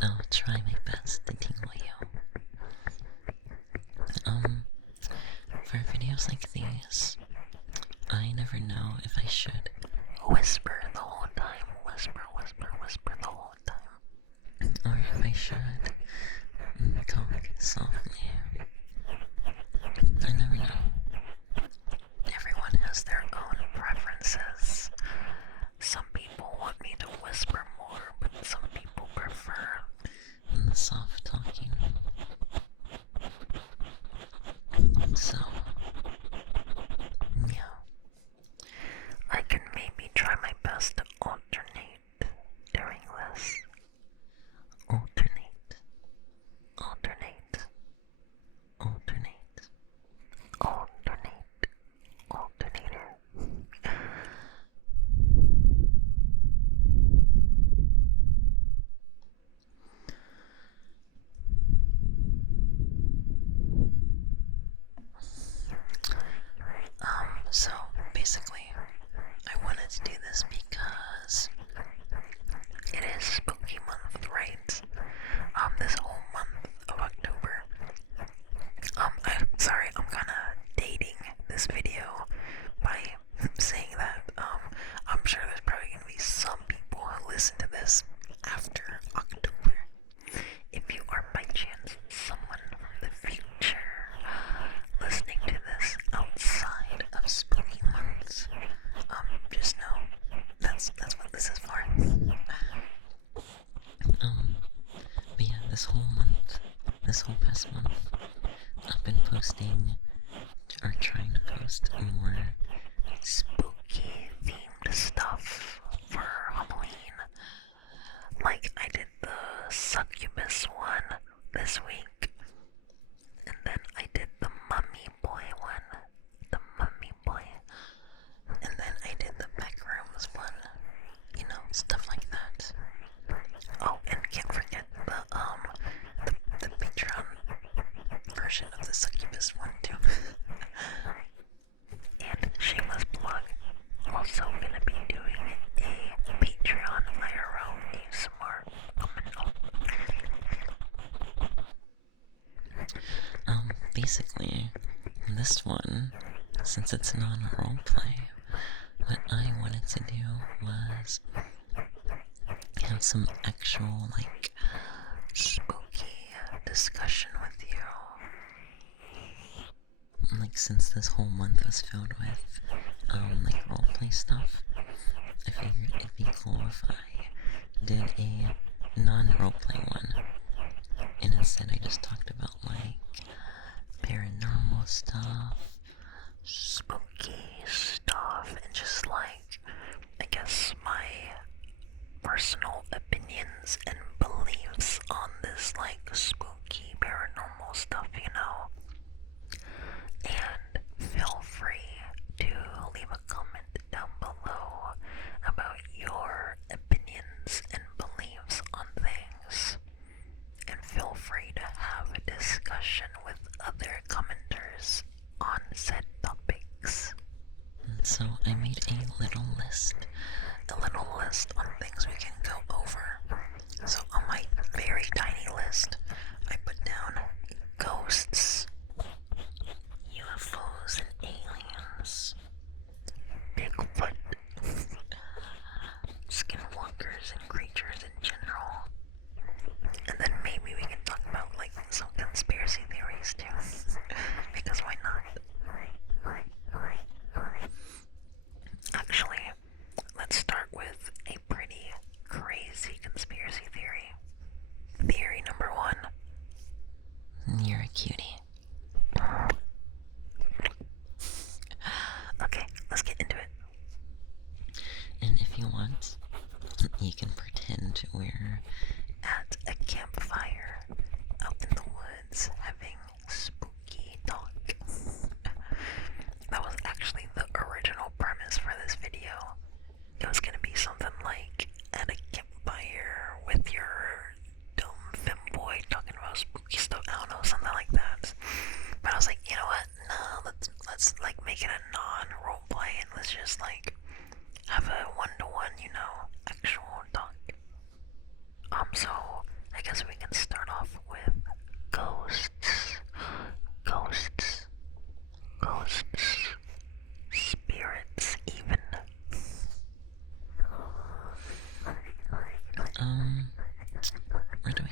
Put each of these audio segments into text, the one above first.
I'll try my best to tingle you. For videos like these, I never know if I should whisper the whole time, whisper the whole time, or if I should talk softly. I never know. Everyone has their own preferences. Some people want me to whisper more, but some people prefer the soft talking. So, yeah, I can maybe try my best to alternate during this. Alternate, alternate, alternate, alternate, alternator. So basically, I wanted to do this because it is spooky month, right? This whole month of October. I'm sorry, I'm kinda dating this video by saying that, I'm sure there's probably gonna be some people who listen to this after October. If you are by chance someone from the future listening to this outside of spooky months, just know that's what this is for. But yeah, this whole past month, I've been posting or trying to post more spooky themed stuff for Halloween. Like I did the succubus one this week, and then I did the mummy boy one, and then I did the backrooms one, stuff like that. Oh, and can't forget the Patreon version of the succubus one too. And shameless plug, also gonna be doing a Patreon IRL ASMR basically, this one, since it's not a roleplay, what I wanted to do was have some actual, spooky discussion with you. Since this whole month was filled with, roleplay stuff, I figured it'd be cool if I did a non-roleplay one. And instead I just talked about, paranormal stuff, spooky stuff, and just, I guess my personal opinions and beliefs on this, spooky paranormal stuff, And feel free to leave a comment down below about your opinions and beliefs on things. And feel free to have a discussion with other commenters on said topics. So I made a little list on things we can go over. So on my very tiny list, I put down ghosts, UFOs and aliens, Bigfoot, skinwalkers and creatures in general. And then maybe we can talk about some conspiracy theories too. Because why not? Actually, let's start with a pretty crazy conspiracy theory. Theory number 1. You're a cutie. Okay, let's get into it. And if you want, you can pretend we're at a campfire out in the woods having spooky talk. That was actually the original premise for this video. It was gonna be something like at a campfire with your dumb femboy talking about spooky stuff. I don't know, something like that.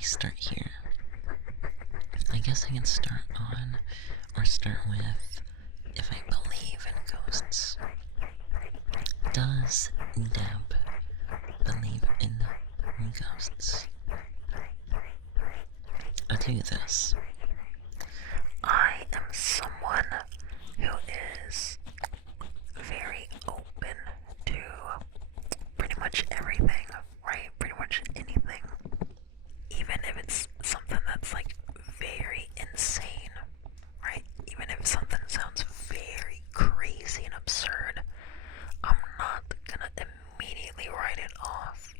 we start here? I guess I can start with if I believe in ghosts. Does Deb believe in ghosts? I'll tell you this. I am someone who is very open to pretty much everything, right? Pretty much anything. Even if it's something that's like very insane, right? Even if something sounds very crazy and absurd, I'm not gonna immediately write it off.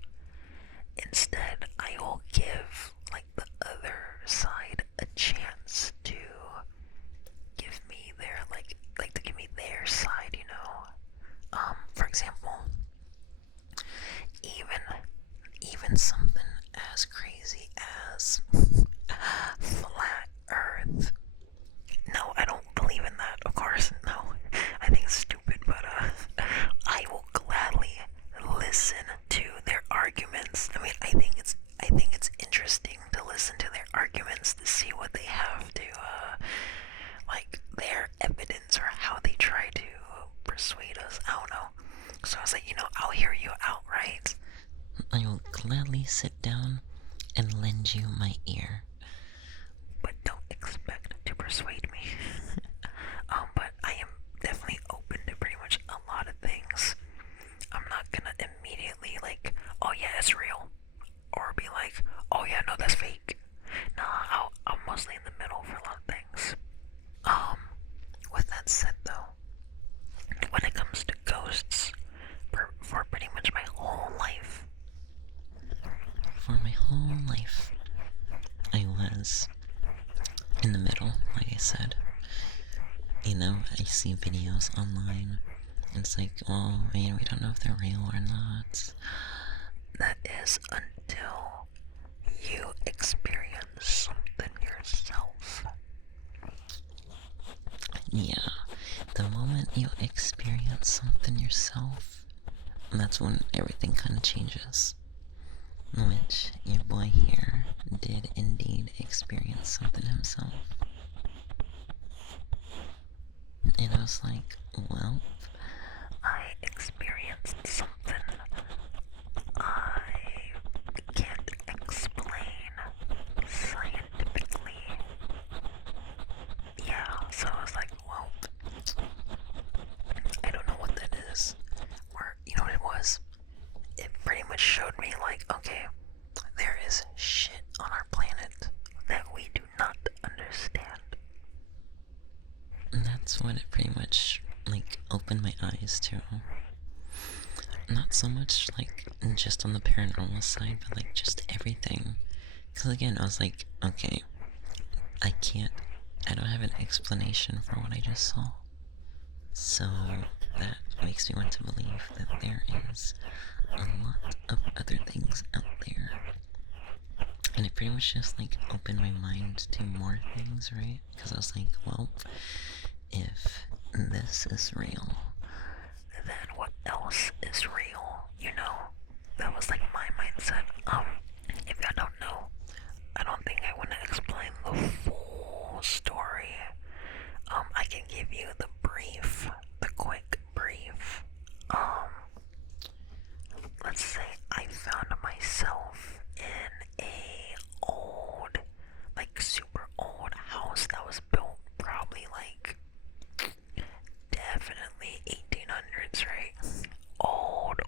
Instead, I will give like the other side a chance to give me their to give me their side, you know. For example, even something as crazy as flat Earth. No, I don't believe in that. Of course, no. I think it's stupid, but I will gladly listen to their arguments. I mean, I think it's interesting to listen to their arguments to see what they have to like their evidence or how they try to persuade us. I don't know. So I was like, I'll hear you out, right? I will gladly sit down and lend you my ear. But don't expect to persuade me. But I am definitely open to pretty much a lot of things. I'm not gonna immediately like, oh yeah, it's real. Or be like, oh yeah, no, that's fake. Nah, I'm mostly in the middle for a lot of things. With that said though, when it comes to ghosts, for pretty much my whole life, I was in the middle, like I said. I see videos online, and it's like, well, we don't know if they're real or not. That is until you experience something yourself. Yeah, the moment you experience something yourself, that's when everything kind of changes. Which your boy here did indeed experience something himself. And I was like, well, I experienced something I can't explain scientifically. Yeah, so I was like, well, I don't know what that is. Or, you know what it was? It pretty much showed me like, okay, there is shit on our planet that we do not understand. And that's what it pretty much like opened my eyes to. Not so much like just on the paranormal side, but like just everything. Because again, I was like, okay, I don't have an explanation for what I just saw. So that makes me want to believe that there is a lot of other things out there. And it pretty much just like opened my mind to more things, right? Because I was like, well, if this is real, then what else is real? That was like my mindset. If I don't know, I don't think I want to explain the full story. I can give you the quick brief. Let's say I found myself in a old, like super old house that was built probably like definitely 1800s, right? Old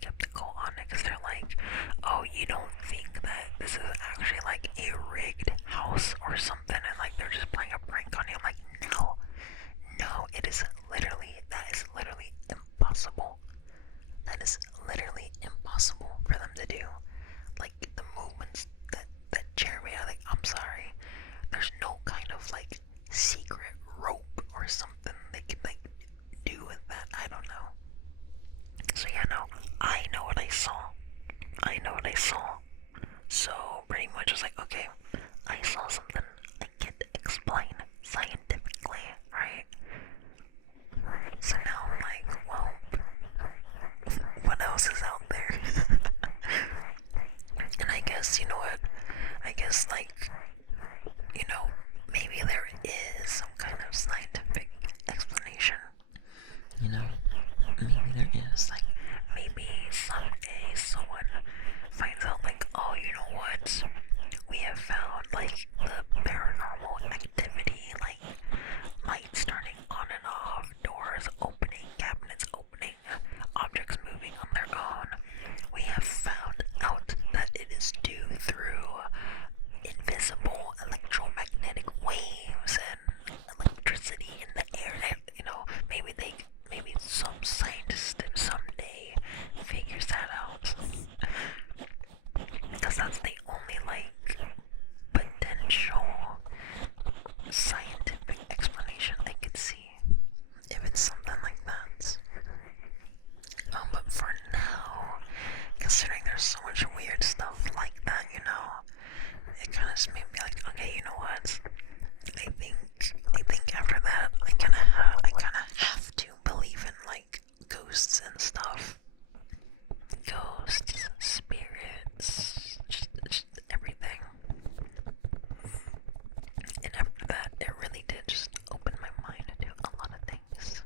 skeptical on it because they're like, oh, you don't think that this is actually like a rigged house or something, and like they're just playing a prank on you. I'm like, no, no, that is literally impossible. That is literally impossible for them to do. Like the movements that Jeremy, I'm sorry, there's no kind of like secret rope or something they could like do with that. I don't know. So yeah, no, I know what I saw. So pretty much I was like, okay, I saw something I can't explain scientifically, right? So now I'm like, well, what else is out there? And I guess, you know what? I guess, like, you know, maybe there is some kind of scientific explanation. You know, maybe there is. Like, maybe someday someone finds out, like, oh, you know what? We have found, like, the paranormal activity, like, lights turning on and off, doors opening, cabinets opening, objects moving on their own. We have found out that it is due through invisible electromagnetic waves and electricity in the air. You know, maybe some scientist someday figures that out. Because that's the only, like, potential scientific explanation I could see if it's something like that. But for now, considering there's so much weird stuff like that, you know, it kind of just made me like, okay, you know what? I think after that, I kind of have to believe in like ghosts and stuff. Ghosts, spirits, just everything. And after that, it really did just open my mind to a lot of things.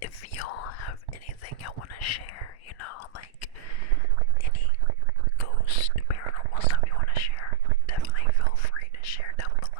If y'all have anything y'all want to share, you know, like any ghost, paranormal stuff you want to share, definitely feel free to share down below.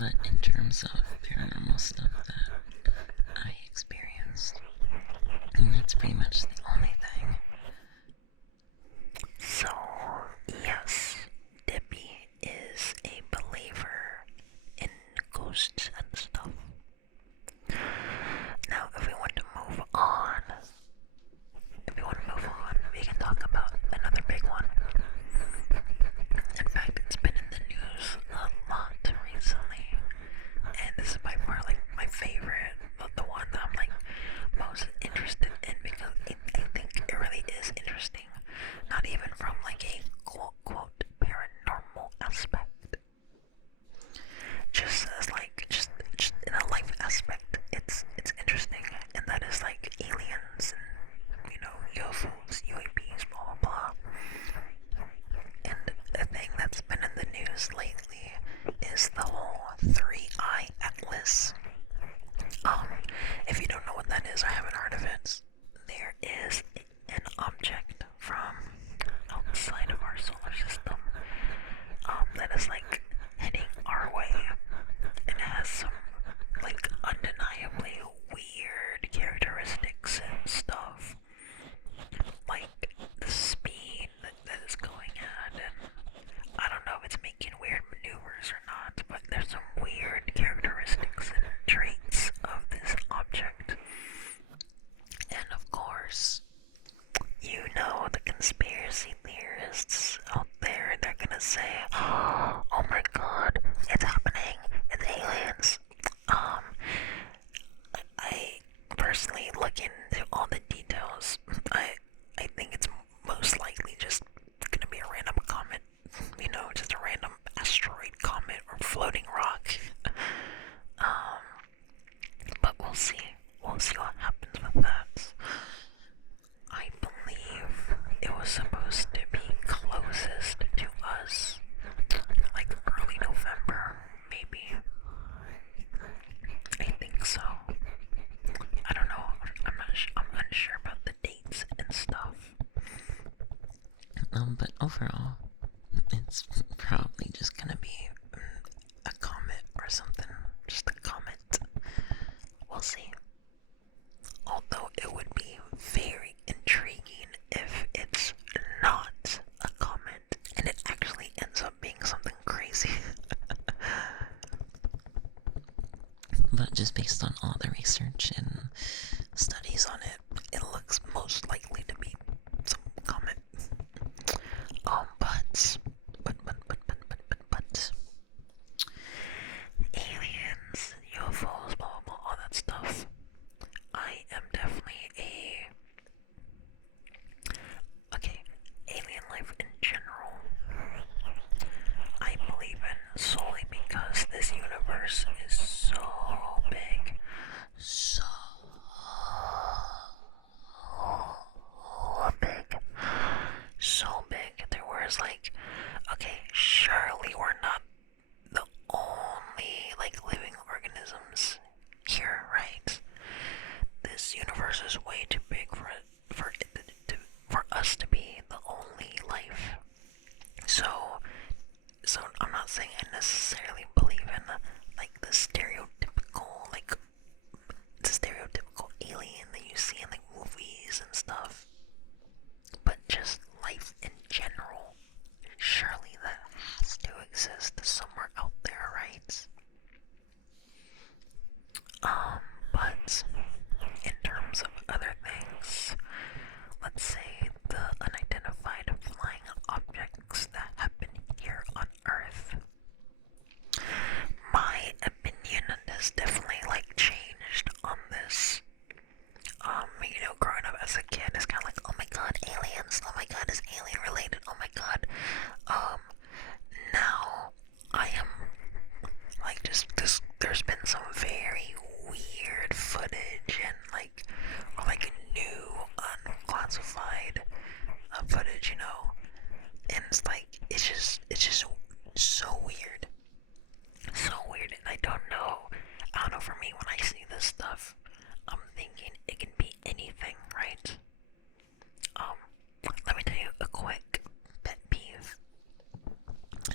But in terms of paranormal stuff that I experienced, that's pretty much the only thing. So, yes, Debbie is a believer in ghosts and stuff. Now, if we want to move on, we can talk about another big one. In fact, it's been in the news a lot recently, and this is by far like my favorite, but the one that I'm like most interested in because I think it really is interesting. Not even from like a quote paranormal aspect, just as like just in a life aspect, it's interesting, and that is like aliens and, you know, UFOs, UAPs, blah blah blah. And the thing that's been in the news lately is the whole 3-eye atlas. If you don't know what that is, I haven't heard of it. There is an object from outside of our solar system that is like heading our way, and it has some like undeniably weird characteristics and stuff, like the speed that is going at, and I don't know if it's making weird maneuvers or not, but there's some weird characteristics and traits of this object. And of course, you know, the conspiracy theorists out there, they're gonna say, oh my god, it's happening, it's aliens. I personally, look into all the details, I think it's most likely just gonna be a random comet, you know, just a random asteroid, comet, or floating rock. But we'll see what happens with that. I believe was supposed to be closest to us, like early November, maybe. I think so. I don't know. I'm unsure about the dates and stuff. But overall, it's probably just gonna be a comet or something. Just a comet. We'll see. Although it would be very intriguing if it's not a comet and it actually ends up being something crazy. But just based on all the research and studies on it, it looks most likely to be some comet. But aliens, UFOs, blah blah blah, all that stuff. I am definitely alien life in general. I believe in solely because this universe is so big, so big, so big. There was like, okay, surely we're not the only like living organisms here, right? This universe is way too big for us to be the only life. So I'm not saying I necessarily believe in like the stereotypical alien that you see in like movies and stuff, but just life in general. Surely that has to exist somewhere out there, right? But in terms of other things, let's say the unidentified flying objects that happen here on Earth. My opinion has definitely like changed on this. Growing up as a kid, it's kind of like, oh my god, aliens, oh my god, it's alien related, oh my god. Now I am like there's been some very weird footage and like new unclassified footage, and it's like it's just so weird, and I don't know, for me when I see this stuff, I'm thinking it can be anything, right? Let me tell you a quick pet peeve.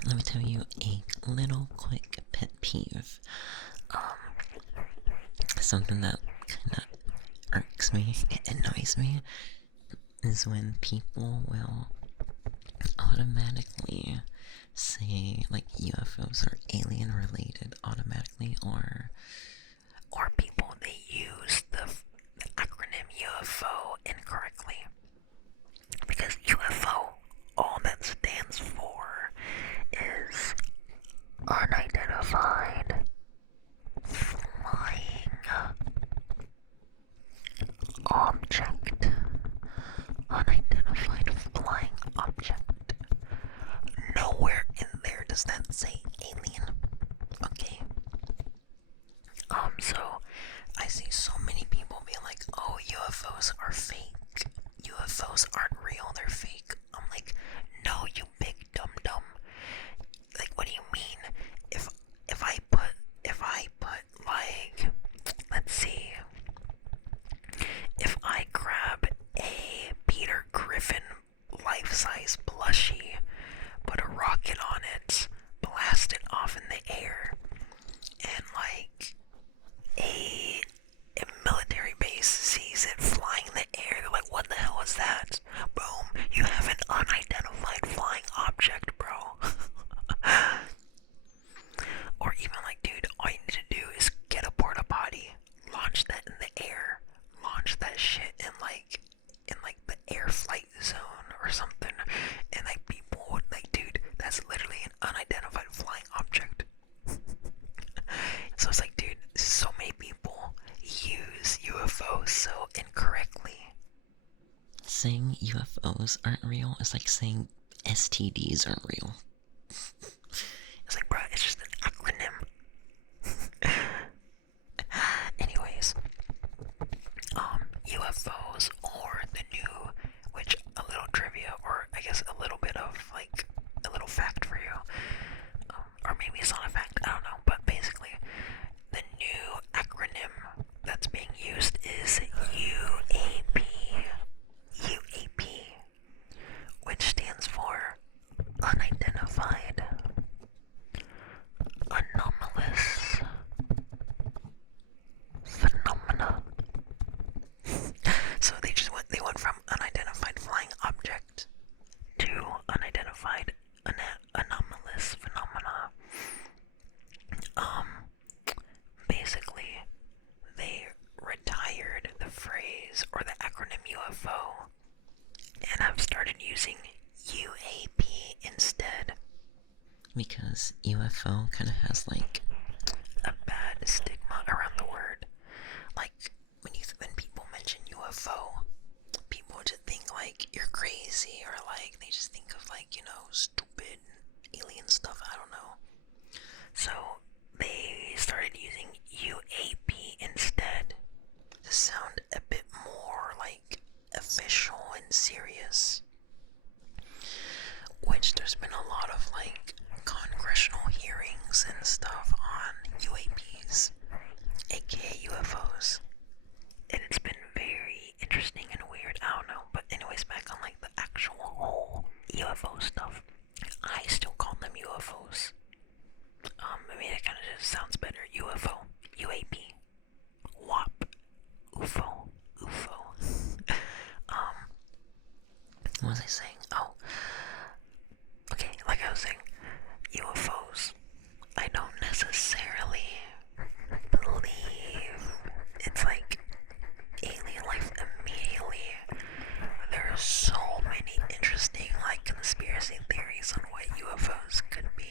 Let me tell you a little quick pet peeve. Something that kind of irks me, it annoys me, is when people will automatically say like UFOs are alien related automatically, or people, they use the acronym UFO incorrectly. Because UFO, all that stands for is unidentified flying object. Unidentified flying object. Nowhere in there does that say alien. Okay? So I see so many people being like, oh, UFOs are fake. UFOs aren't real, they're fake. I'm like, no, you big dum-dum. Like, what do you mean? If I put like, let's see, if I grab a Peter Griffin life-size plushie, put a rocket on it, blast it off in the air, and like a military base sees it flying in the air, they're like, what the hell is that? Boom, you have an unidentified flying object, bro. Or even like, dude, all you need to do is get a porta potty, launch that in the air, launch that shit in like the air flight zone or something, and like people would like, dude, that's literally an unidentified flying object. So it's like, dude, so many people use UFOs so incorrectly. Saying UFOs aren't real is like saying STDs aren't real. It's like, bro, it's just an acronym. Anyways, UFOs, or the new, which a little trivia or Because UFO kind of has like a bad stigma around the word. Like when people mention UFO, people just think like you're crazy, or like they just think of like, stupid alien stuff. I don't know. So they started using UAP instead to sound a bit more like official and serious. Which there's been a lot of like congressional hearings and stuff on UAPs, aka UFOs. And it's been very interesting and weird. I don't know. But anyways, back on like the actual whole UFO stuff. I still call them UFOs. I mean, it kind of just sounds better. UFO, UAP, WAP, UFO, UFO. What was I saying? Oh, okay, like I was saying, UFOs. I don't necessarily believe it's like alien life immediately. There are so many interesting like conspiracy theories on what UFOs could be.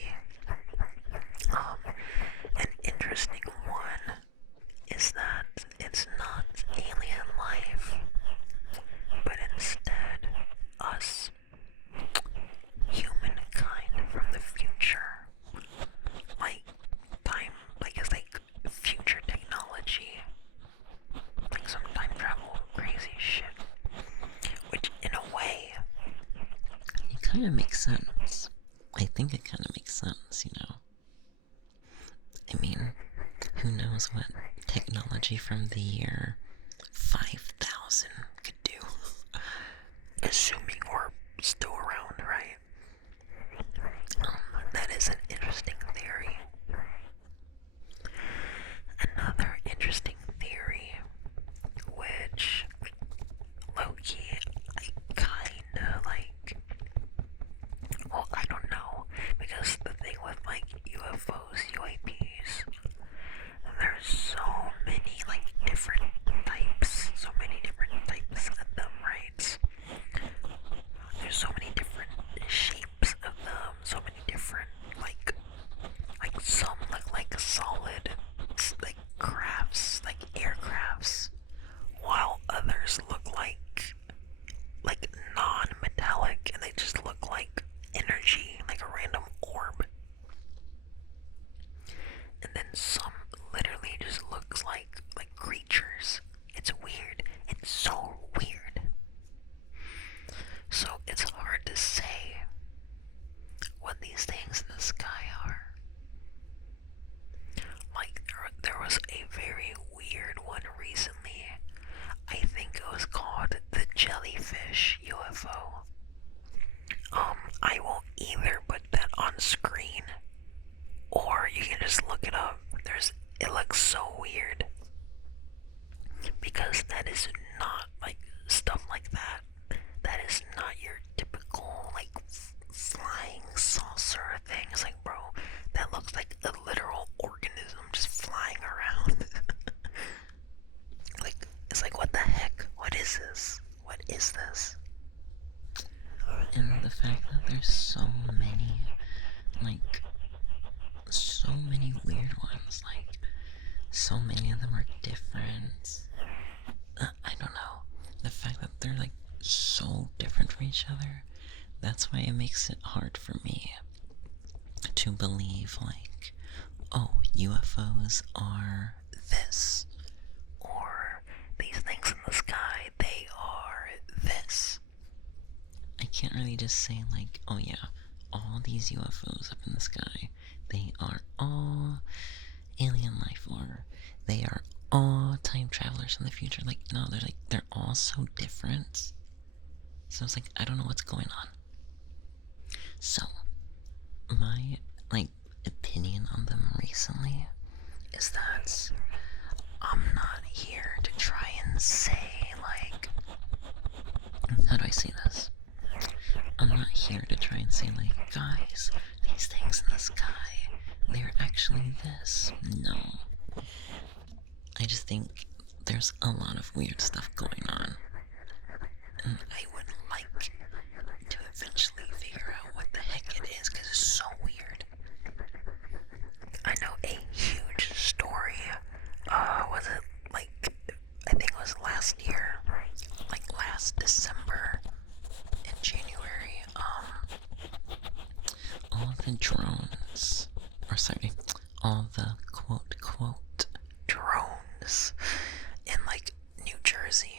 An interesting one is that it's not alien life, but instead us, humankind from the future. Like it's like future technology. Like some time travel crazy shit. Which in a way, it kind of makes sense. I think it kind of makes sense, I mean, who knows what technology from the year 5000 could do? assuming we're still around, right? That is an interesting theory. Another interesting theory, which low-key, I kinda like, well, I don't know, because the thing with like UFOs, UAPs, there's so many like different types of them, right? There's so many different shapes of them, so many different like some look like solid like crafts, like aircrafts, while others look like non-metallic, and they just look like energy, like a random orb. And then some literally just looks like creatures. It's weird. It's so weird. So it's hard to say what these things in the sky are. Like there was a very weird one recently. I think it was called the jellyfish UFO. I will either put that on screen, or you can just look it up. It looks so weird, because that is not like stuff like that. That is not your typical like flying saucer thing. It's like, bro, that looks like a literal organism just flying around. Like, it's like, what the heck? What is this? What is this? And the fact that there's so many weird ones, like, so many of them are different. I don't know. The fact that they're, like, so different from each other, that's why it makes it hard for me to believe, like, oh, UFOs are this. Or these things in the sky, they are this. I can't really just say, like, oh yeah, all these UFOs up in the sky, they are all alien life, or they are all time travelers from the future. Like, no, they're all so different. So it's like, I don't know what's going on. So, my, opinion on them recently is that I'm not here to try and say, like, how do I say this? I'm not here to try and say, like, guys, these things in the sky, they're actually this. No. I just think there's a lot of weird stuff going on. And I would like to eventually figure out what the heck it is, because it's so weird. the drones, or sorry, all the quote drones in like New Jersey.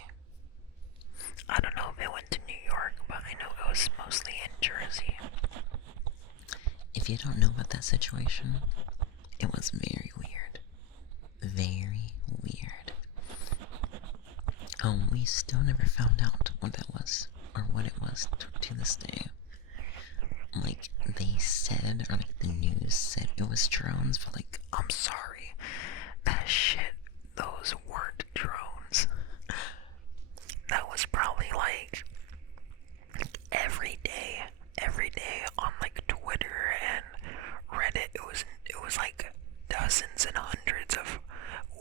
I don't know if it went to New York, but I know it was mostly in Jersey. If you don't know about that situation, it was very weird. Very weird. We still never found out what that was, or what it was to this day. Like, they said, or like the news said it was drones, but like, I'm sorry. That shit, those weren't drones. That was probably like every day on like Twitter and Reddit. It was like dozens and hundreds of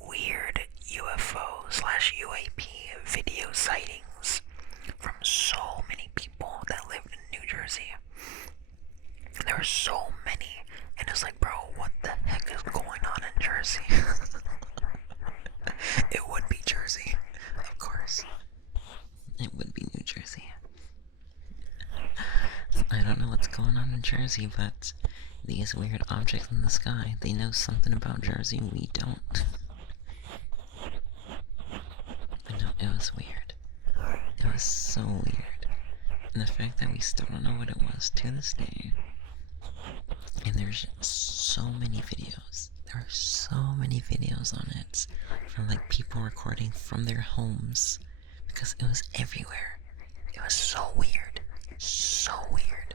weird UFO / UAP video sightings from so many people that lived in New Jersey. There were so many, and it's like, bro, what the heck is going on in Jersey? It would be Jersey, of course. it would be New Jersey. I don't know what's going on in Jersey, but these weird objects in the sky, they know something about Jersey we don't. But no, it was weird. It was so weird. And the fact that we still don't know what it was to this day. And there's so many videos. There are so many videos on it from like people recording from their homes because it was everywhere. It was so weird. So weird.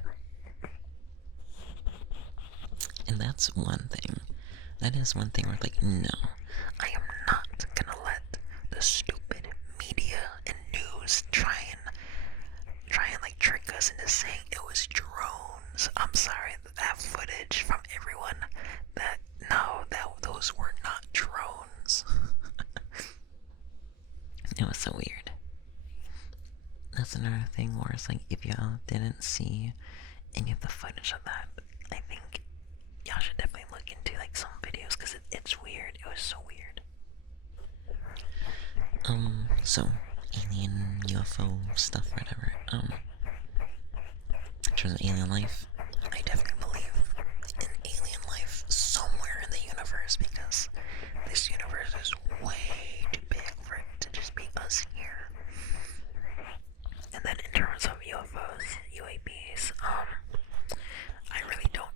And that's one thing. That is one thing where like, no, I am not gonna let the stupid media and news try and like trick us into saying it was drones. I'm sorry, that footage from everyone that those were not drones. it was so weird. That's another thing where it's like, if y'all didn't see any of the footage of that, I think y'all should definitely look into like some videos because it's weird. It was so weird. So alien, UFO stuff, whatever. In terms of alien life, I definitely believe in alien life somewhere in the universe because this universe is way too big for it to just be us here. And then in terms of UFOs, UAPs,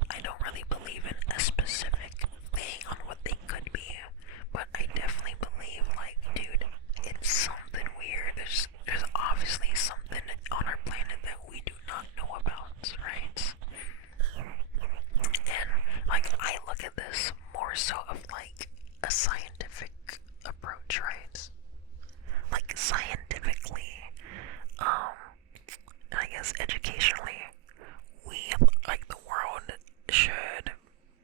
I don't really believe in a specific thing on what they could be, but I definitely believe, like, dude, it's something weird. There's obviously something on our planet that we do not know about, right? And like, I look at this more so of like a scientific approach, right? Like scientifically, and I guess educationally, we, like the world, should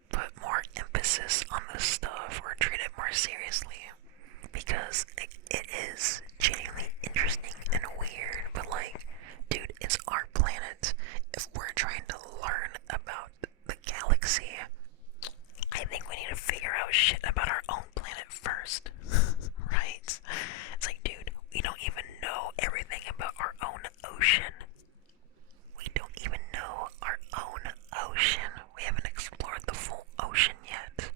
put more emphasis on this stuff or treat it more seriously because it is genuinely interesting and weird, but like, dude, it's our planet. If we're trying to learn about the galaxy, I think we need to figure out shit about our own planet first, right? It's like, dude, we don't even know everything about our own ocean. We don't even know our own ocean. We haven't explored the full ocean yet.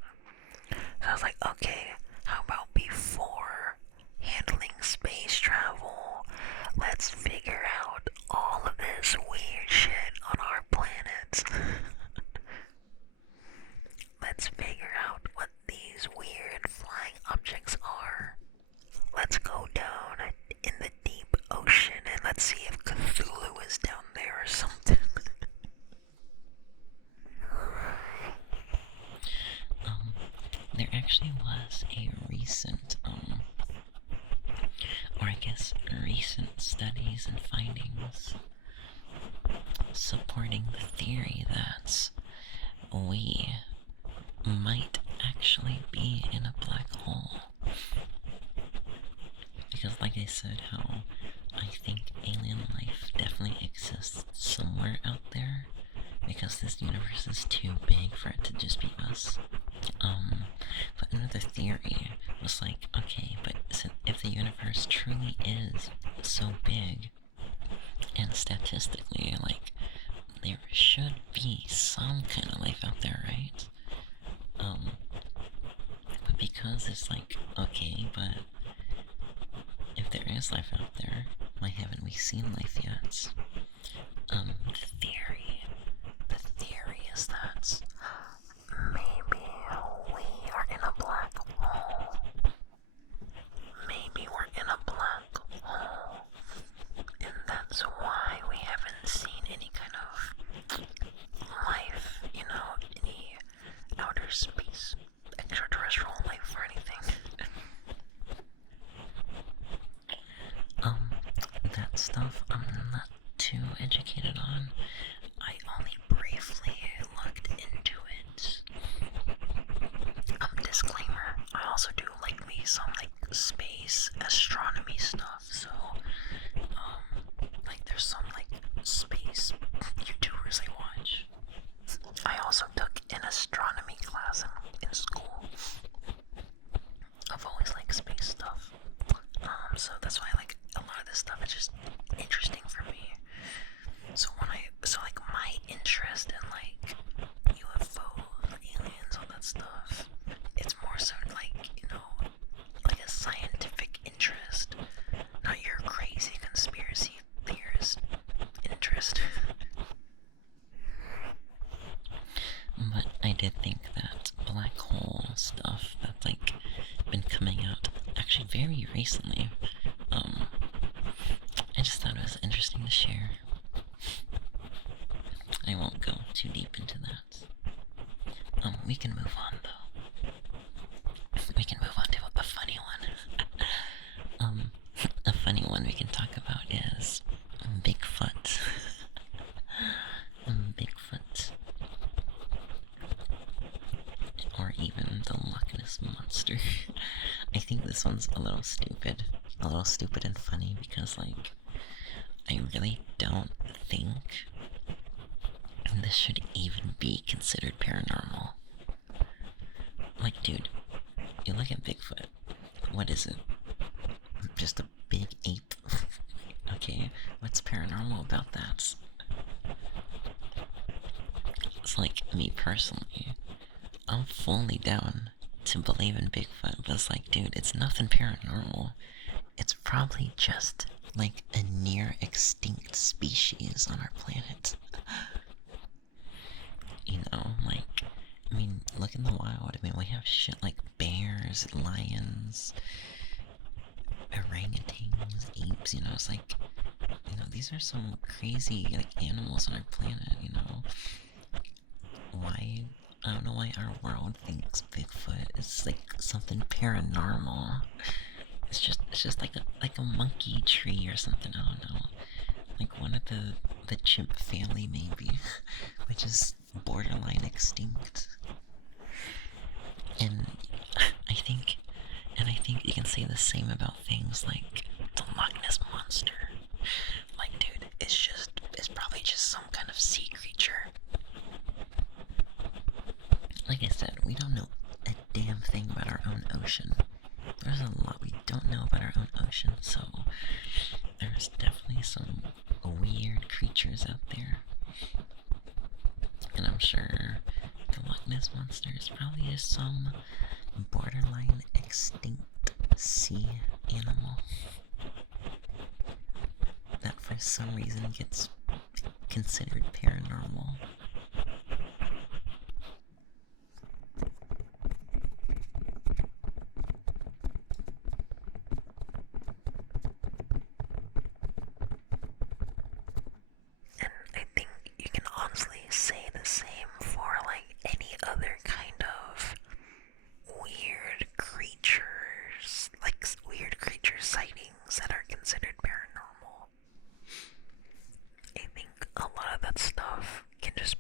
So I was like, okay, how about before handling space travel, let's figure out all of this weird shit on our planet. Let's figure out what these weird flying objects are. Let's go down in the deep ocean and let's see if Cthulhu is down there or something. There actually was a recent, or I guess recent studies and findings supporting the theory that we might actually be in a black hole. Because like I said, how I think alien life definitely exists somewhere out there because this universe is too big for it to just be us. But another theory was like, okay, but if the universe truly is so big, and statistically, like, there should be some kind of like it's like, okay, but if there is life out there, why haven't we seen life yet? The theory is that maybe we are in a black hole. Maybe we're in a black hole. And that's why we haven't seen any kind of life, any outer space, extraterrestrial life or anything. That stuff I'm not too educated on. I only briefly looked into it. Disclaimer, I also do like me some space astronomy stuff, so there's some space YouTubers I watch. I also took an astronomy class in school. I've always liked space stuff. So that's why a lot of this stuff is just interesting for me. So my interest in UFOs, aliens, all that stuff, it's more so a scientific interest, not your crazy conspiracy theorist interest. But I did think that black hole stuff that's been coming out actually very recently. I just thought it was interesting to share. I won't go too deep into that. We can move on though. We can move on to a funny one. A funny one we can talk about is Bigfoot. Bigfoot. Or even the Loch Ness Monster. I think this one's a little stupid and funny because I really don't think this should even be considered paranormal. Dude, you look at Bigfoot, what is it? Just a big ape? Okay, what's paranormal about that? It's me personally, I'm fully down to believe in Bigfoot, but it's dude, it's nothing paranormal. It's probably just a near extinct species on our planet. Look in the wild. We have shit like bears, lions, orangutans, apes, it's these are some crazy, animals on our planet, Why, I don't know why our world thinks Bigfoot is, something paranormal. It's just like a monkey tree or something, I don't know. One of the chimp family, maybe, which is borderline extinct. And I think you can say the same about things like the Loch Ness Monster. Dude, it's probably just some kind of sea creature. Like I said, we don't know a damn thing about our own ocean. There's a lot we don't know about our own ocean, so there's definitely some weird creatures out there. And I'm sure the Loch Ness Monster is probably just some borderline extinct sea animal that for some reason gets considered paranormal. And I think you can honestly say the same for any other kind of weird creatures, weird creature sightings that are considered paranormal. I think a lot of that stuff can just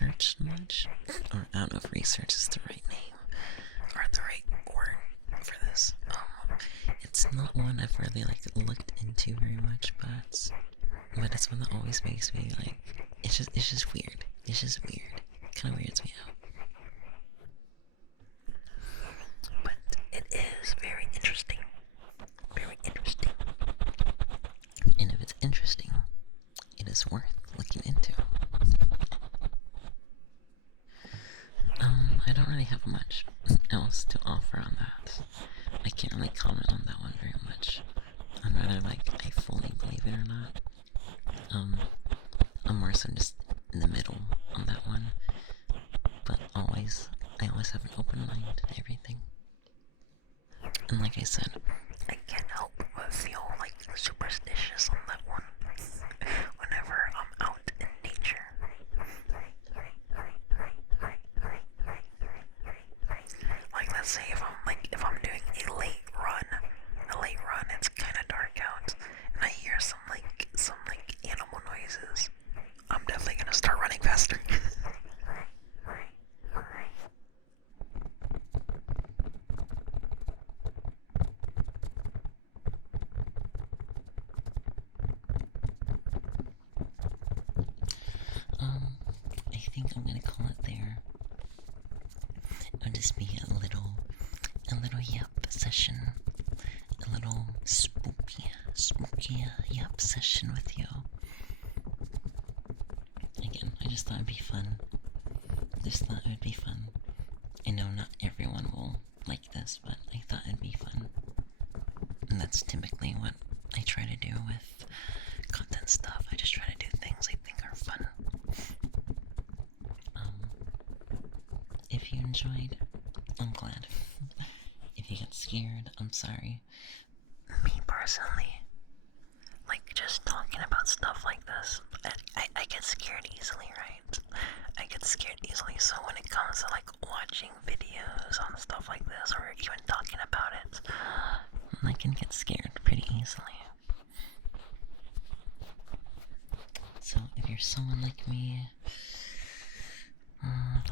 researched much, or I don't know if research is the right name, or the right word for this. It's not one I've really like looked into very much, but it's one that always makes me like, it's just weird. It's just weird. Kind of weirds me out. But it is very interesting. Very interesting. And if it's interesting, it is worth looking into. I don't really have much else to offer on that. I can't really comment on that one very much. On whether like I fully believe it or not. I'm more so just in the middle on that one. But I always have an open mind to everything. And like I said, I can't help but feel like superstitious on that one. Whenever I'm out in nature. Like, let's say if I'm doing a late run, it's kind of dark out, and I hear some animal noises, I'm definitely gonna start running faster. I think I'm gonna call it there. It'll just be a little yap session. A little spooky yap session with you. Again, I just thought it'd be fun. Just thought it would be fun. I know not everyone will like this, but I thought it'd be fun. And that's typically what I try to do with content stuff. I just try to do things I think are fun. If you enjoyed, I'm glad. If you got scared, I'm sorry. Me personally, like just talking about stuff like this, I get scared easily, right? I get scared easily, so when it comes to like watching videos on stuff like this, or even talking about it, I can get scared pretty easily. So if you're someone like me,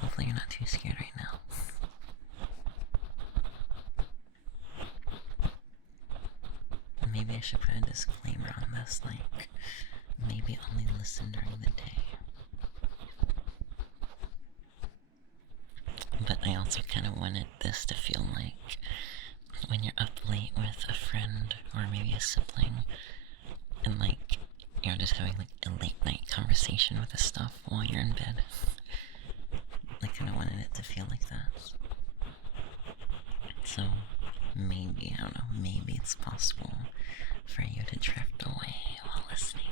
hopefully you're not too scared right now. Maybe I should put a disclaimer on this, like, maybe only listen during the day. But I also kind of wanted this to feel like when you're up late with a friend or maybe a sibling, and like you're just having like a late night conversation with this stuff while you're in bed. I kind of wanted it to feel like that. So maybe, I don't know, maybe it's possible for you to drift away while listening.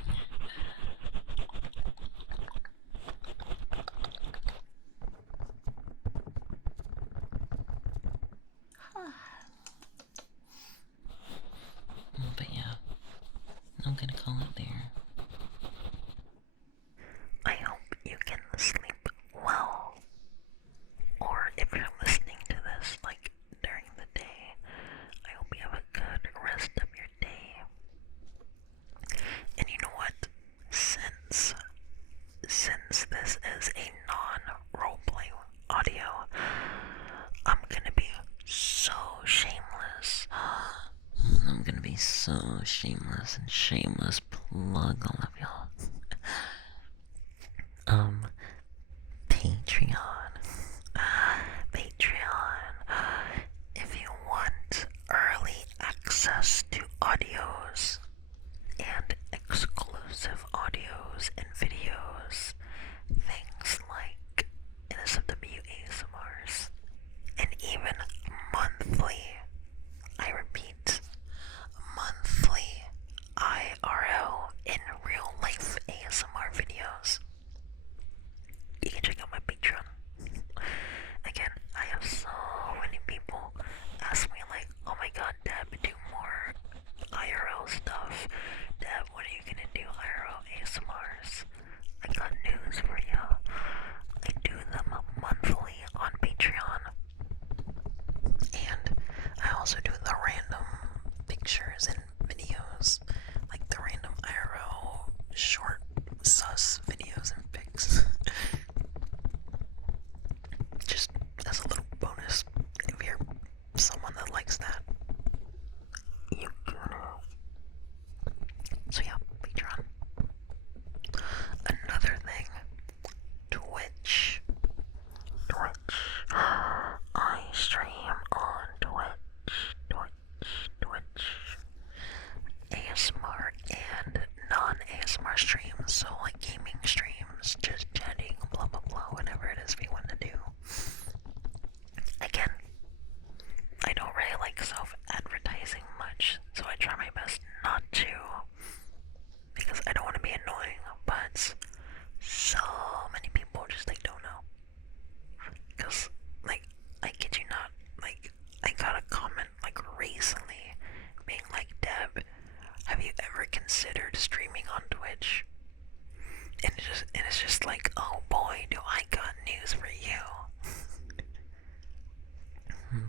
But yeah, I'm gonna call it there. I hope you can sleep well. Or if you're listening to this like during the day, I hope you have a good rest of your day. And you know what? Since this is a non-roleplay audio, I'm gonna be so shameless. I'm gonna be so shameless and shameless plug all of y'all. Patreon. If you want early access to audios and exclusive audios and videos, things like NSFW ASMRs, and even monthly, I repeat, monthly IRL in real life ASMR videos, you can check out my Patreon. Again, I have so many people ask me like, oh my god, Deb, do more IRL stuff. Deb, when are you gonna do IRL ASMRs? I got news for you. I do them monthly on Patreon. And I also do the random pictures and videos, like the random IRL short sus videos and pics.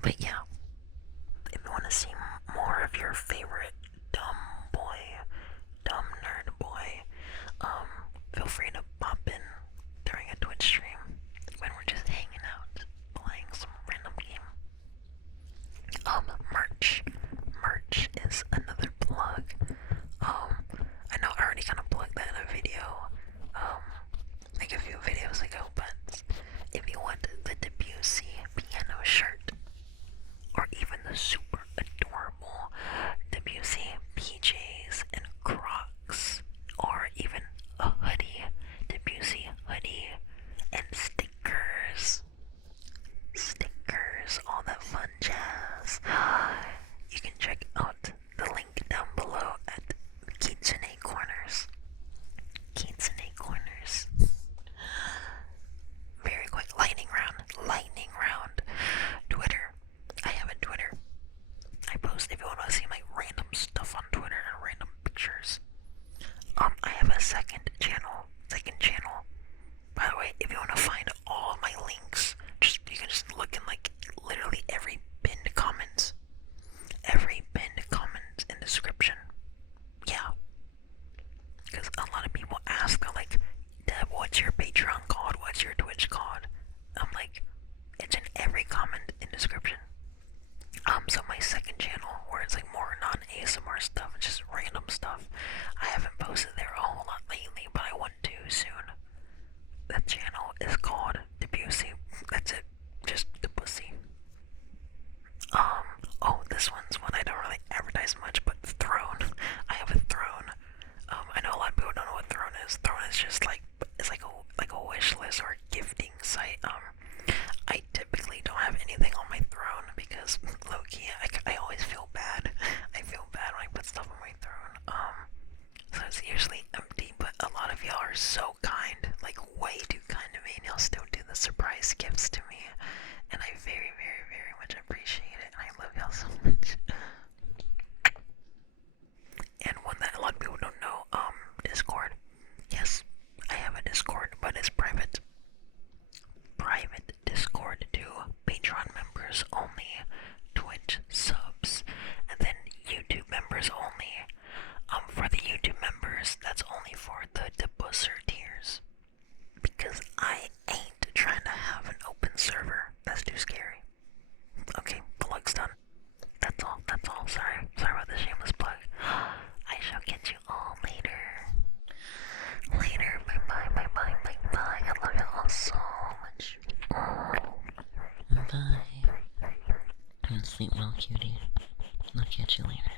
But yeah, if you want to see more of your favorite dumb boy, dumb nerd boy, feel free to pop in during a Twitch stream when we're just hanging out, playing some random game. Merch. Merch is another plug. I know I already kind of plugged that in a video, like a few videos ago, but if you want the Debussy piano shirt, or even the super adorable Debussy PJs and Crocs, or even a hoodie, Debussy hoodie, and stickers, all that fun jazz, you can check out the link down below at Kitsune Corners. Kitsune Corners. Very quick lightning round. Twitter. I have a Twitter. I post if you want to see my random stuff on Twitter and random pictures. I have a second channel. By the way, if you want to find all of my links, you can just look in like literally every pinned comment. Every pinned comment in description. Yeah. Because a lot of people ask, they're like, Deb, what's your Patreon called? What's your Twitch called? I'm like, it's in every comment in description. So my second channel, where it's like more non-ASMR stuff, it's just random stuff. I haven't posted there a whole lot lately, but I want to soon. That channel is called Debussy. That's it. Just Debussy. Oh, this one's one I don't really advertise much, but Throne. I have a Throne. I know a lot of people don't know what Throne is. Throne is just like, it's like a wish list or a gifting site. I typically don't have anything on my Throne because low-key, I always feel bad. I feel bad when I put stuff on my Throne. So it's usually empty, but a lot of y'all are so kind, like way too kind to me, and y'all still do the surprise gifts to me, and I very, very, very much appreciate it, and I love y'all so much. And one that a lot of people don't know, Discord. Yes, I have a Discord, but it's private. Private Discord to Patreon members only, Twitch subs, and then YouTube members only. For the YouTube members, that's only for the Debussy tiers. Because I ain't trying to have an open server. That's too scary. Okay, plug's done. That's all. Sorry about the shameless plug. I shall get you all later. Bye. I love you all so much. Bye. And sleep well, cutie. I'll catch you later.